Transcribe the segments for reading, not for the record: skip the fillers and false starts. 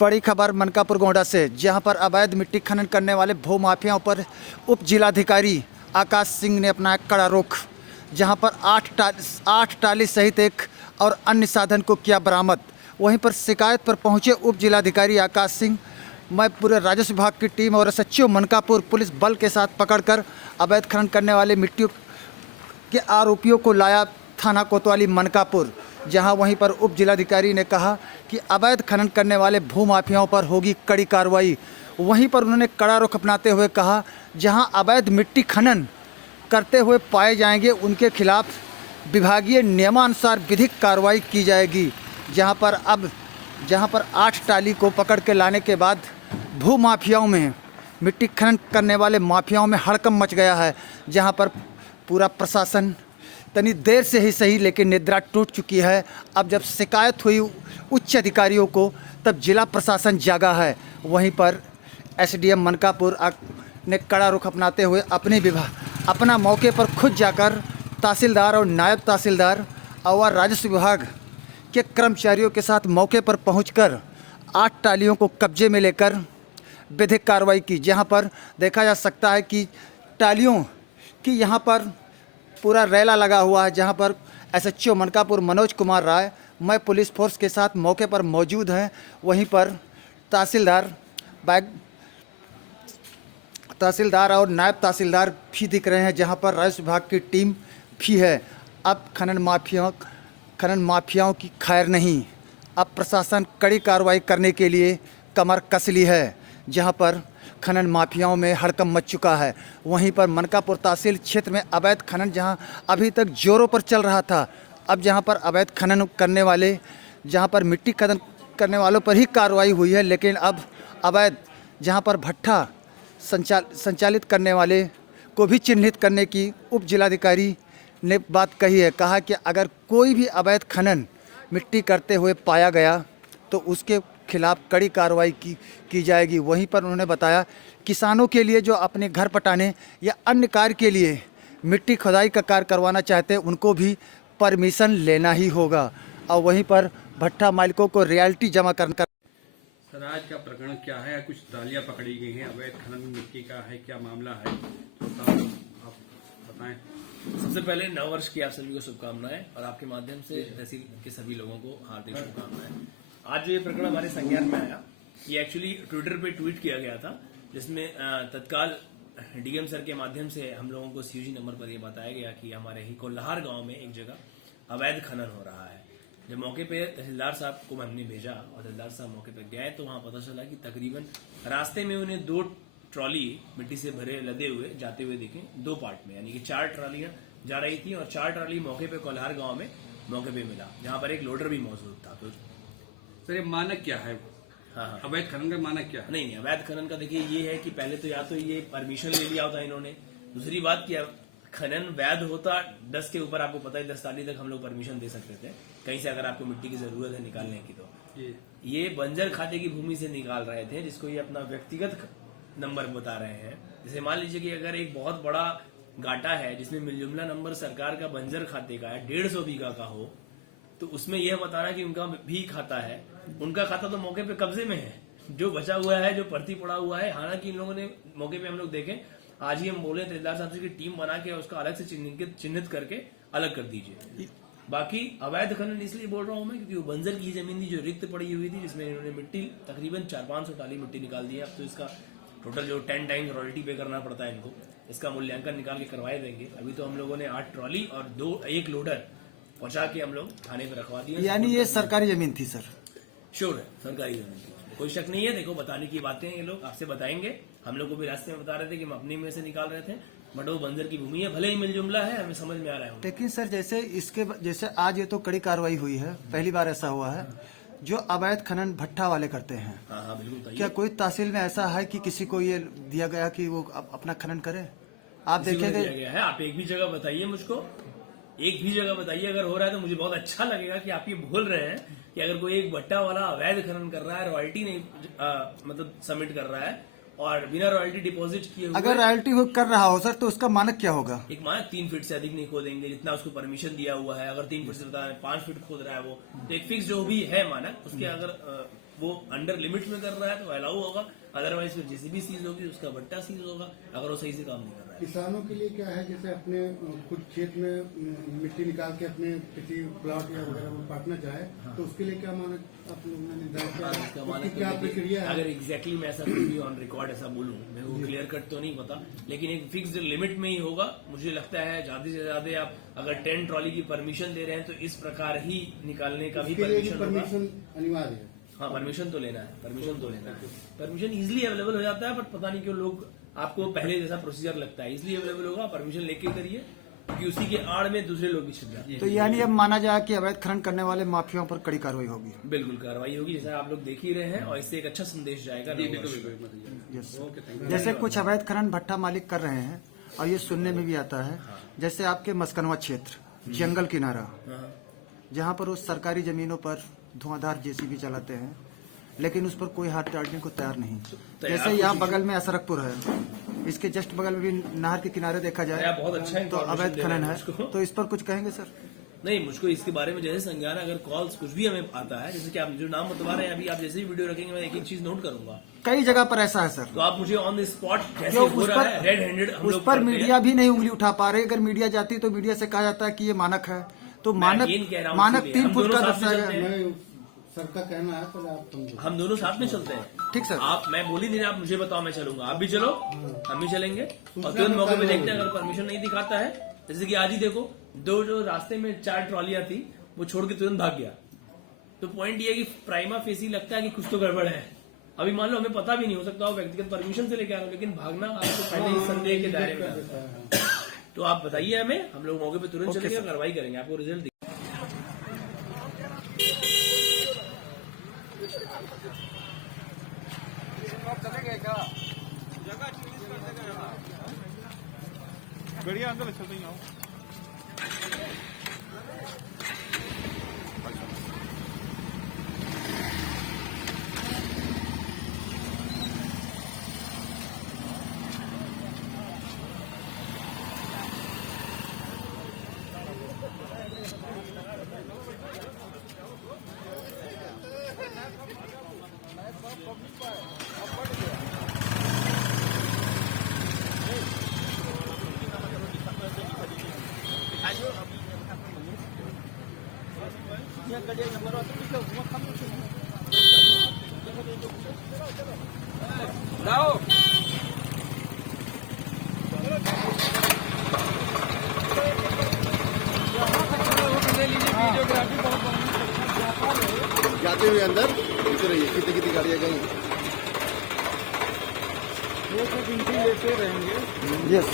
बड़ी खबर मनकापुर गोंडा से, जहां पर अवैध मिट्टी खनन करने वाले भू माफियाओं पर उप जिलाधिकारी आकाश सिंह ने अपनाया कड़ा रुख। जहां पर 8 टाली सहित एक और अन्य साधन को किया बरामद। वहीं पर शिकायत पर पहुंचे उप जिलाधिकारी आकाश सिंह, मैं पूरे राजस्व विभाग की टीम और एसएचओ मनकापुर पुलिस बल के साथ पकड़कर अवैध खनन करने वाले मिट्टी के आरोपियों को लाया थाना कोतवाली मनकापुर। जहां वहीं पर उप जिलाधिकारी ने कहा कि अवैध खनन करने वाले भू माफियाओं पर होगी कड़ी कार्रवाई। वहीं पर उन्होंने कड़ा रुख अपनाते हुए कहा, जहां अवैध मिट्टी खनन करते हुए पाए जाएंगे उनके खिलाफ विभागीय नियमानुसार विधिक कार्रवाई की जाएगी। जहां पर 8 टाली को पकड़ के लाने के बाद भू माफियाओं में, मिट्टी खनन करने वाले माफियाओं में हड़कंप मच गया है। जहां पर पूरा प्रशासन तनी देर से ही सही लेकिन निद्रा टूट चुकी है। अब जब शिकायत हुई उच्च अधिकारियों को, तब जिला प्रशासन जागा है। वहीं पर एसडीएम मनकापुर ने कड़ा रुख अपनाते हुए अपना मौके पर खुद जाकर तहसीलदार और नायब तहसीलदार और राजस्व विभाग के कर्मचारियों के साथ मौके पर पहुंचकर 8 टालियों को कब्जे में लेकर विधिक कार्रवाई की। जहां पर देखा जा सकता है कि टालियों की यहां पर पूरा रैला लगा हुआ है। जहां पर एसएचओ मनकापुर मनोज कुमार राय, मैं पुलिस फोर्स के साथ मौके पर मौजूद हैं। वहीं पर तहसीलदार और नायब तहसीलदार भी दिख रहे हैं। जहां पर राजस्व विभाग की टीम भी है। अब खनन माफियाओं की खैर नहीं। अब प्रशासन कड़ी कार्रवाई करने के लिए कमर कस ली है। जहां पर खनन माफियाओं में हड़कंप मच चुका है। वहीं पर मनकापुर तहसील क्षेत्र में अवैध खनन जहां अभी तक जोरों पर चल रहा था, अब जहां पर अवैध खनन करने वाले, जहां पर मिट्टी खनन करने वालों पर ही कार्रवाई हुई है, लेकिन अब अवैध जहां पर भट्ठा संचालित करने वाले को भी चिन्हित करने की उप जिलाधिकारी ने बात कही है। कहा कि अगर कोई भी अवैध खनन मिट्टी करते हुए पाया गया तो उसके खिलाफ कड़ी कार्रवाई की जाएगी। वहीं पर उन्होंने बताया, किसानों के लिए जो अपने घर पटाने या अन्य कार्य के लिए मिट्टी खुदाई का कार्य करवाना चाहते हैं, उनको भी परमिशन लेना ही होगा। और वहीं पर भट्ठा मालिकों को रॉयल्टी जमा करना। सर, आज का प्रकरण क्या है? कुछ ट्रालियां पकड़ी गई हैं, अवैध खनन मिट्टी का है, क्या मामला है? तो आप बताएं। सबसे पहले नव वर्ष की आप सभी को शुभकामनाएं और आपके माध्यम से तहसील के सभी लोगों को हार्दिक शुभकामनाएं। आज जो ये प्रकरण हमारे संज्ञान में आया, ये एक्चुअली ट्विटर पे ट्वीट किया गया था, जिसमें तत्काल डीएम सर के माध्यम से हम लोगों को सीयूजी नंबर पर यह बताया गया कि हमारे ही कोल्हार गांव में एक जगह अवैध खनन हो रहा है। जब मौके पे तहसीलदार साहब को हमने भेजा और तहसीलदार साहब मौके पे गए तो वहां पता चला कि तकरीबन रास्ते में उन्हें 2 ट्रॉली मिट्टी से भरे लदे हुए जाते हुए दिखे, 2 पार्ट में, यानी कि 4 ट्रॉलियां जा रही थी और 4 ट्रॉली मौके पे कोल्हार गांव में मौके पे मिला, जहां पर एक लोडर भी मौजूद था। तो सर, ये मानक क्या है? हाँ, अवैध खनन का मानक क्या है? नहीं, अवैध खनन का देखिए ये है कि पहले तो या तो ये परमिशन ले लिया होता इन्होंने। दूसरी बात कि खनन वैध होता 10 के ऊपर, आपको पता है 10 टाली तक हम लोग परमिशन दे सकते थे कहीं से, अगर आपको मिट्टी की जरूरत है निकालने की। तो ये बंजर खाते की भूमि से निकाल रहे थे, जिसको ये अपना व्यक्तिगत नंबर बता रहे हैं। जैसे मान लीजिए कि अगर एक बहुत बड़ा गाटा है जिसमें मिलजुमला नंबर सरकार का बंजर खाते का है 150 बीघा का हो, तो उसमें यह बताना कि उनका भी खाता है, उनका खाता तो मौके पे कब्जे में है, जो बचा हुआ है, जो परती पड़ा हुआ है। हालांकि इन लोगों ने मौके पे, हम लोग देखें, आज ही हम बोले तहसीलदार साहब से की टीम बना के उसका अलग से चिन्हित करके अलग कर दीजिए। बाकी अवैध खनन इसलिए बोल रहा हूं मैं क्योंकि वो बंजर की जमीन थी जो रिक्त पड़ी हुई थी, जिसमें इन्होंने मिट्टी तकरीबन 400-500 टाली मिट्टी निकाल दी है। अब तो इसका टोटल जो 10 टाइम्स रॉयल्टी पे करना पड़ता है इनको, इसका मूल्यांकन निकाल के करवाए देंगे। अभी तो हम लोगों ने 8 ट्रॉली और 1 लोडर पहुंचा के हम लोग थाने पे रखवा दिए। यानी ये सरकारी जमीन थी सर? श्योर है, सरकारी जमीन थी, कोई शक नहीं है। देखो, बताने की बातें ये लोग आपसे बताएंगे। हम लोग को भी रास्ते में बता रहे थे कि हम अपने में से निकाल रहे थे, बट वो बंजर की भूमि है, भले ही मिलजुमला है, हमें समझ में आ रहा है। लेकिन सर, जैसे आज ये तो कड़ी कार्रवाई हुई है, पहली बार ऐसा हुआ है जो अवैध खनन भट्ठा वाले करते हैं। हाँ, बिल्कुल। क्या कोई तहसील में ऐसा है कि किसी को ये दिया गया कि वो अपना खनन करे? आप देखेंगे गया है, आप एक भी जगह बताइए मुझको, एक भी जगह बताइए अगर हो रहा है तो मुझे बहुत अच्छा लगेगा कि आप ये बोल रहे हैं कि अगर कोई एक भट्टा वाला अवैध खनन कर रहा है, रॉयल्टी नहीं मतलब सबमिट कर रहा है, और बिना रॉयल्टी डिपॉजिट किए हुए अगर रॉयल्टी वो कर रहा हो सर तो उसका मानक क्या होगा? एक मानक 3 फीट से अधिक नहीं खोदेंगे, जितना उसको परमिशन दिया हुआ है। अगर 3 फीट से ज्यादा 5 फीट खोद रहा है वो, तो एक फिक्स जो भी है मानक, उसके अगर वो अंडर लिमिट में कर रहा है तो अलाउ होगा, अदरवाइज फिर जेसीबी सीज होगी, उसका भट्टा सीज होगा अगर वो सही से काम नहीं कर रहा है। किसानों के लिए क्या है, जैसे अपने खुद खेत में मिट्टी निकाल के अपने किसी प्लॉट या वगैरह में बांटना चाहे, तो उसके लिए क्या मानक आप लोगों ने निर्धारित किया है? इसका मानक उसकी क्या प्रक्रिया है? अगर एग्जैक्टली मैं ऐसा कुछ भी ऑन रिकॉर्ड ऐसा बोलूं, मेरे को क्लियर कट तो नहीं पता, लेकिन एक फिक्स लिमिट में ही होगा। मुझे लगता है ज्यादा से ज्यादा आप अगर 10 ट्रॉली की परमिशन दे रहे हैं तो इस प्रकार ही निकालने का भी उसके लिए भी परमिशन होगा। परमिशन अनिवार्य है। हाँ, परमिशन तो लेना है, परमिशन तो लेना है। परमिशन इजीली अवेलेबल हो जाता है, बट पता नहीं क्यों लोग आपको पहले जैसा प्रोसीजर लगता है। इजीली अवेलेबल होगा, परमिशन लेके ही करिए, क्योंकि उसी के आड़ में दूसरे लोग भी छिप जाते हैं। तो यानी अब माना जाए कि अवैध खनन करने वाले माफियाओं पर कड़ी कार्रवाई होगी। बिल्कुल कार्रवाई होगी, जैसा आप लोग देख ही रहे हैं, और इससे एक अच्छा संदेश जाएगा। यस, जैसे कुछ अवैध खनन भट्टा मालिक कर रहे हैं और ये सुनने में भी आता है, जैसे आपके मस्कनवा क्षेत्र जंगल किनारा, जहाँ पर उस सरकारी जमीनों पर धुआंधार जेसीबी चलाते हैं, लेकिन उस पर कोई हाथ डालने को तैयार नहीं। जैसे यहाँ बगल में असरकपुर है, इसके जस्ट बगल में भी नहर के किनारे देखा जाए बहुत अच्छा तो अवैध खनन है, तो इस पर कुछ कहेंगे सर? नहीं, मुझको इसके बारे में जैसे संज्ञान, अगर कॉल्स कुछ भी हमें आता है, जैसे कि आप जो नाम बतवा रहे हैं अभी, आप जैसे ही वीडियो रखेंगे मैं एक एक चीज नोट करूंगा। कई जगह पर ऐसा है सर, तो आप मुझे ऑन द स्पॉट कैसे क्यों हो उस रहा पर है, रेड हैंडेड हम उस लोग पर करते हैं। मीडिया भी नहीं उंगली उठा पा रहे। अगर मीडिया जाती तो मीडिया से कहा जाता है कि ये मानक है, तो मानक again कह रहा हूं, मानक इसीलिए 3 हम फुट दोनों का साथ में दर्शाया चलते गया। हैं। मैं सर का कहना है, पहले आप समझो। हम दोनों साथ में चलते हैं। ठीक सर, आप, मैं बोल ही नहीं रहा, आप मुझे बताओ, मैं चलूंगा, आप भी चलो, हम भी चलेंगे, और तुरंत मौके पे देखते हैं अगर परमिशन नहीं दिखाता है। जैसे कि आज ही देखो, दो जो रास्ते में 4 ट्रॉलियां थी, वो छोड़ के तुरंत भाग गया। तो पॉइंट ये है कि प्राइमा फेसी लगता है कि कुछ तो गड़बड़ है। अभी मान लो हमें पता भी नहीं, हो सकता हो व्यक्तिगत परमिशन से लेके आ रहा हो, लेकिन भागना आपको पहले ही संदेह के दायरे में आता है। तो आप बताइए हमें, हम लोग मौके पे तुरंत चलेंगे, कार्रवाई करेंगे, आपको रिजल्ट। बढ़िया अंदर चलते ही आओ। जाते हुए अंदर इधर रहिए, कितनी कितनी गाड़ियाँ गई। लेते रहेंगे। यस,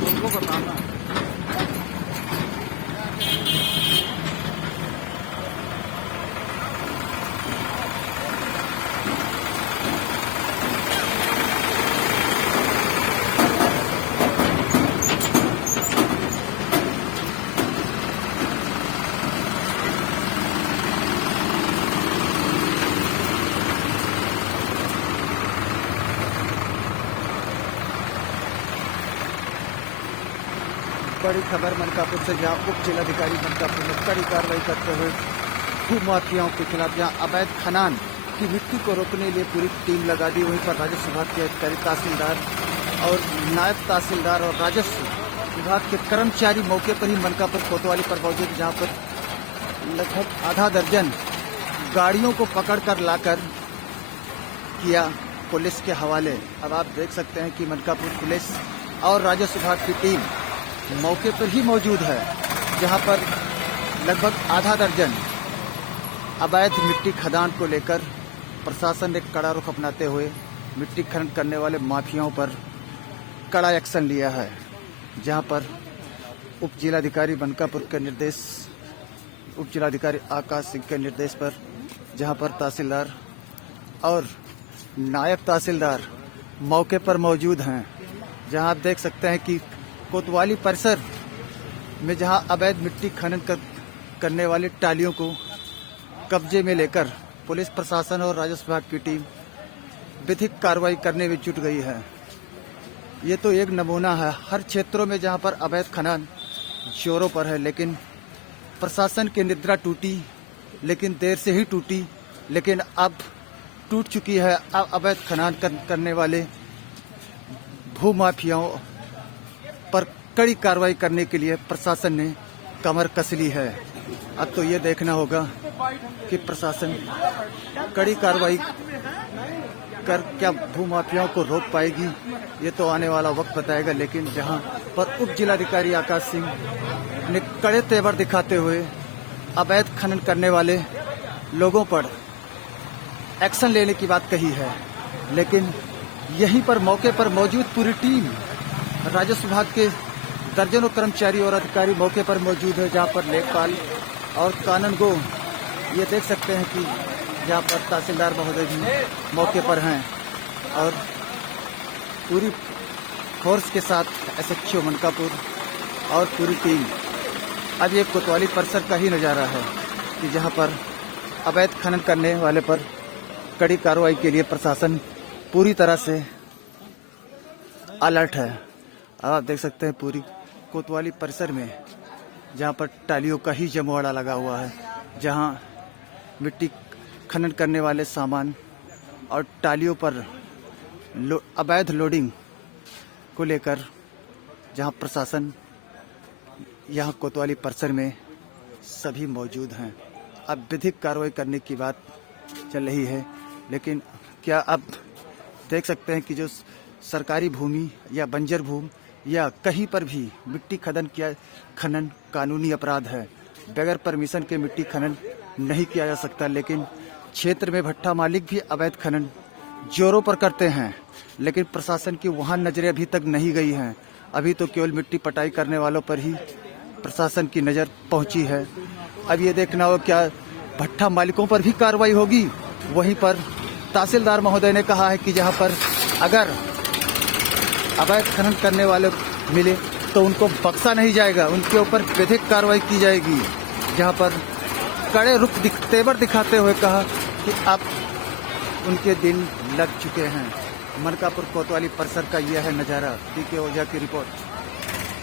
उनको बताना। बड़ी खबर मनकापुर से, जहाँ उप जिलाधिकारी मनकापुर ने कड़ी कार्रवाई करते हुए भूमाफियाओं के खिलाफ जहाँ अवैध खनन की मिट्टी को रोकने के लिए पूरी टीम लगा दी। वहीं पर राजस्व विभाग के अधिकारी, तहसीलदार और नायब तहसीलदार और राजस्व विभाग के कर्मचारी मौके पर ही मनकापुर कोतवाली पर मौजूद, जहाँ पर लगभग आधा दर्जन गाड़ियों को पकड़कर लाकर किया पुलिस के हवाले। अब आप देख सकते हैं कि मनकापुर पुलिस और राजस्व विभाग की टीम मौके पर ही मौजूद है, जहां पर लगभग आधा दर्जन अवैध मिट्टी खदान को लेकर प्रशासन ने कड़ा रुख अपनाते हुए मिट्टी खनन करने वाले माफियाओं पर कड़ा एक्शन लिया है। जहां पर उप जिलाधिकारी मनकापुर के निर्देश, उप जिलाधिकारी आकाश सिंह के निर्देश पर जहां पर तहसीलदार और नायब तहसीलदार मौके पर मौजूद हैं। जहां आप देख सकते हैं कि कोतवाली परिसर में जहां अवैध मिट्टी खनन करने वाली टालियों को कब्जे में लेकर पुलिस प्रशासन और राजस्व विभाग की टीम विधिक कार्रवाई करने में जुट गई है। ये तो एक नमूना है। हर क्षेत्रों में जहां पर अवैध खनन जोरों पर है, लेकिन प्रशासन की निद्रा टूटी, लेकिन देर से ही टूटी, लेकिन अब टूट चुकी है। अब अवैध खनन करने वाले भूमाफियाओं पर कड़ी कार्रवाई करने के लिए प्रशासन ने कमर कस ली है। अब तो ये देखना होगा कि प्रशासन कड़ी कार्रवाई कर क्या भूमाफियाओं को रोक पाएगी, ये तो आने वाला वक्त बताएगा। लेकिन जहां पर उप जिलाधिकारी आकाश सिंह ने कड़े तेवर दिखाते हुए अवैध खनन करने वाले लोगों पर एक्शन लेने की बात कही है, लेकिन यहीं पर मौके पर मौजूद पूरी टीम, राजस्व विभाग के दर्जनों कर्मचारी और अधिकारी मौके पर मौजूद है। जहां पर लेखपाल और कानूनगो ये देख सकते हैं कि जहां पर तहसीलदार महोदय भी मौके पर हैं और पूरी फोर्स के साथ SHO मनकापुर और पूरी टीम। अब ये कोतवाली परिसर का ही नज़ारा है कि जहां पर अवैध खनन करने वाले पर कड़ी कार्रवाई के लिए प्रशासन पूरी तरह से अलर्ट है। अब आप देख सकते हैं पूरी कोतवाली परिसर में जहां पर टालियों का ही जमवाड़ा लगा हुआ है, जहां मिट्टी खनन करने वाले सामान और टालियों पर अवैध लोडिंग को लेकर जहां प्रशासन यहां कोतवाली परिसर में सभी मौजूद हैं। अब विधिक कार्रवाई करने की बात चल रही है, लेकिन क्या आप देख सकते हैं कि जो सरकारी भूमि या बंजर भूमि या कहीं पर भी मिट्टी खनन कानूनी अपराध है। बगैर परमिशन के मिट्टी खनन नहीं किया जा सकता, लेकिन क्षेत्र में भट्ठा मालिक भी अवैध खनन जोरों पर करते हैं, लेकिन प्रशासन की वहां नजरें अभी तक नहीं गई हैं। अभी तो केवल मिट्टी पटाई करने वालों पर ही प्रशासन की नज़र पहुंची है। अब ये देखना हो क्या भट्ठा मालिकों पर भी कार्रवाई होगी। वहीं पर तहसीलदार महोदय ने कहा है कि जहां पर अगर अवैध खनन करने वाले मिले तो उनको बख्शा नहीं जाएगा, उनके ऊपर विधिक कार्रवाई की जाएगी। जहां पर कड़े तेवर दिखाते हुए कहा कि अब उनके दिन लग चुके हैं। मनकापुर कोतवाली परिसर का यह है नज़ारा। DK ओझा की रिपोर्ट।